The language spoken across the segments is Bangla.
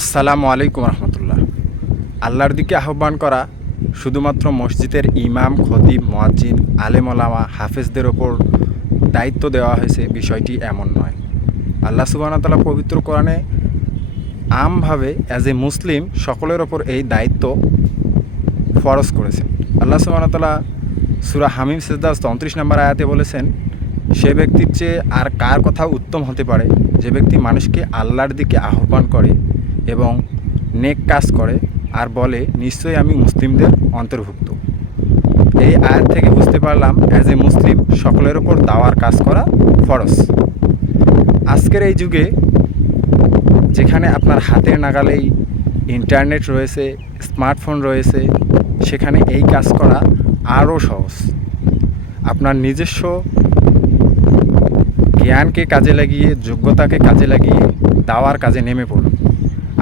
আসসালামু আলাইকুম রহমতুল্লাহ। আল্লাহর দিকে আহ্বান করা শুধুমাত্র মসজিদের ইমাম, খতিব, মুয়াজ্জিন, আলেম ওলামা, হাফেজদের ওপর দায়িত্ব দেওয়া হয়েছে, বিষয়টি এমন নয়। আল্লাহ সুবহানাহু ওয়া তাআলা পবিত্র কোরআনে আমভাবে অ্যাজ এ মুসলিম সকলের ওপর এই দায়িত্ব ফরজ করেছেন। আল্লাহ সুবহানাহু ওয়া তাআলা সূরা হামিম সেজদার 34 নম্বর আয়াতে বলেছেন, সে ব্যক্তির চেয়ে আর কার কথা উত্তম হতে পারে যে ব্যক্তি মানুষকে আল্লাহর দিকে আহ্বান করে এবং নেক কাজ করে আর বলে, নিশ্চয়ই আমি মুসলিমদের অন্তর্ভুক্ত। এই আয়াত থেকে বুঝতে পারলাম অ্যাজ এ মুসলিম সকলের ওপর দাওয়ার কাজ করা ফরজ। আজকের এই যুগে যেখানে আপনার হাতের নাগালেই ইন্টারনেট রয়েছে, স্মার্টফোন রয়েছে, সেখানে এই কাজ করা আরও সহজ। আপনার নিজস্ব জ্ঞানকে কাজে লাগিয়ে, যোগ্যতাকে কাজে লাগিয়ে দাওয়ার কাজে নেমে পড়ুন।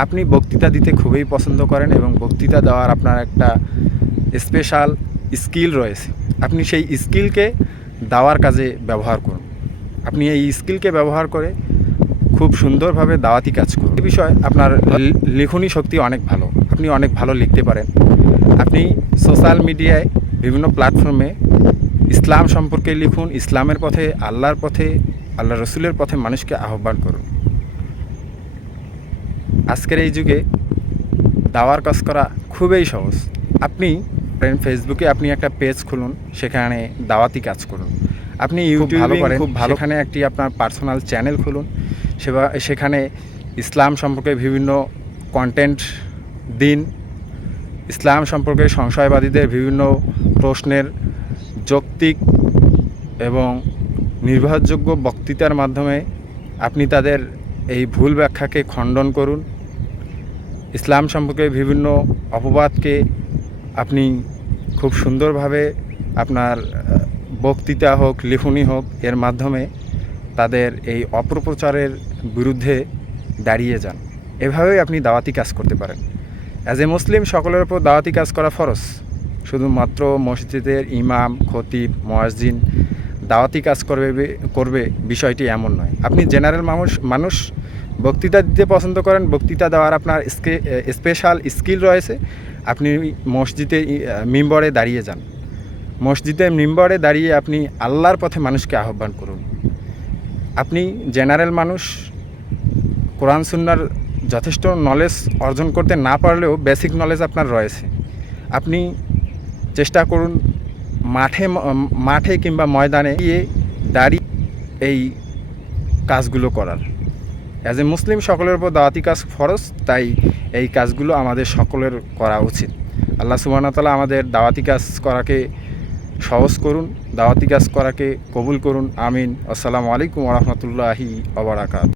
আপনি বক্তৃতা দিতে খুবই পছন্দ করেন এবং বক্তৃতা দেওয়ার আপনার একটা স্পেশাল স্কিল রয়েছে। আপনি সেই স্কিলকে দাওয়ার কাজে ব্যবহার করুন। আপনি এই স্কিলকে ব্যবহার করে খুব সুন্দরভাবে দাওয়াতি কাজ করুন। এই বিষয়ে আপনার লেখনী শক্তি অনেক ভালো, আপনি অনেক ভালো লিখতে পারেন। আপনি সোশ্যাল মিডিয়ায় বিভিন্ন প্ল্যাটফর্মে ইসলাম সম্পর্কে লিখুন, ইসলামের পথে, আল্লাহর পথে, আল্লাহ রসুলের পথে মানুষকে আহ্বান করুন। আজকের এই যুগে দাওয়ার কাজ করা খুবই সহজ। আপনি ফেসবুকে আপনি একটা পেজ খুলুন, সেখানে দাওয়াতি কাজ করুন। আপনি ইউটিউবে খুব ভালো, সেখানে একটি আপনার পার্সোনাল চ্যানেল খুলুন, সেখানে ইসলাম সম্পর্কে বিভিন্ন কন্টেন্ট দিন। ইসলাম সম্পর্কে সংশয়বাদীদের বিভিন্ন প্রশ্নের যৌক্তিক এবং নির্ভরযোগ্য বক্তৃতার মাধ্যমে আপনি তাদের এই ভুল ব্যাখ্যাকে খণ্ডন করুন। ইসলাম সম্পর্কে বিভিন্ন অপবাদকে আপনি খুব সুন্দরভাবে আপনার বক্তৃতা হোক, লেখনী হোক, এর মাধ্যমে তাদের এই অপপ্রচারের বিরুদ্ধে দাঁড়িয়ে যান। এভাবেই আপনি দাওয়াতি কাজ করতে পারেন। অ্যাজ এ মুসলিম সকলের ওপর দাওয়াতি কাজ করা ফরজ। শুধুমাত্র মসজিদের ইমাম, খতিব, মুয়াজ্জিন দাওয়াতি কাজ করবে বিষয়টি এমন নয়। আপনি জেনারেল মানুষ বক্তৃতা দিতে পছন্দ করেন, বক্তৃতা দেওয়ার আপনার স্পেশাল স্কিল রয়েছে, আপনি মসজিদে মিম্বরে দাঁড়িয়ে যান। মসজিদে মিম্বরে দাঁড়িয়ে আপনি আল্লাহর পথে মানুষকে আহ্বান করুন। আপনি জেনারেল মানুষ, কোরআন সুন্নাহর যথেষ্ট নলেজ অর্জন করতে না পারলেও বেসিক নলেজ আপনার রয়েছে। আপনি চেষ্টা করুন মাঠে কিংবা ময়দানে গিয়ে দাঁড়িয়ে এই কাজগুলো করার। অ্যাজ এ মুসলিম সকলের উপর দাওয়াতি কাজ ফরজ, তাই এই কাজগুলো আমাদের সকলের করা উচিত। আল্লাহ সুবহানাহু ওয়া তাআলা আমাদের দাওয়াতি কাজ করাকে সহজ করুন, দাওয়াতি কাজ করাকে কবুল করুন। আমিন। আসসালামু আলাইকুম ওয়া রাহমাতুল্লাহি ওয়া বারাকাতুহু।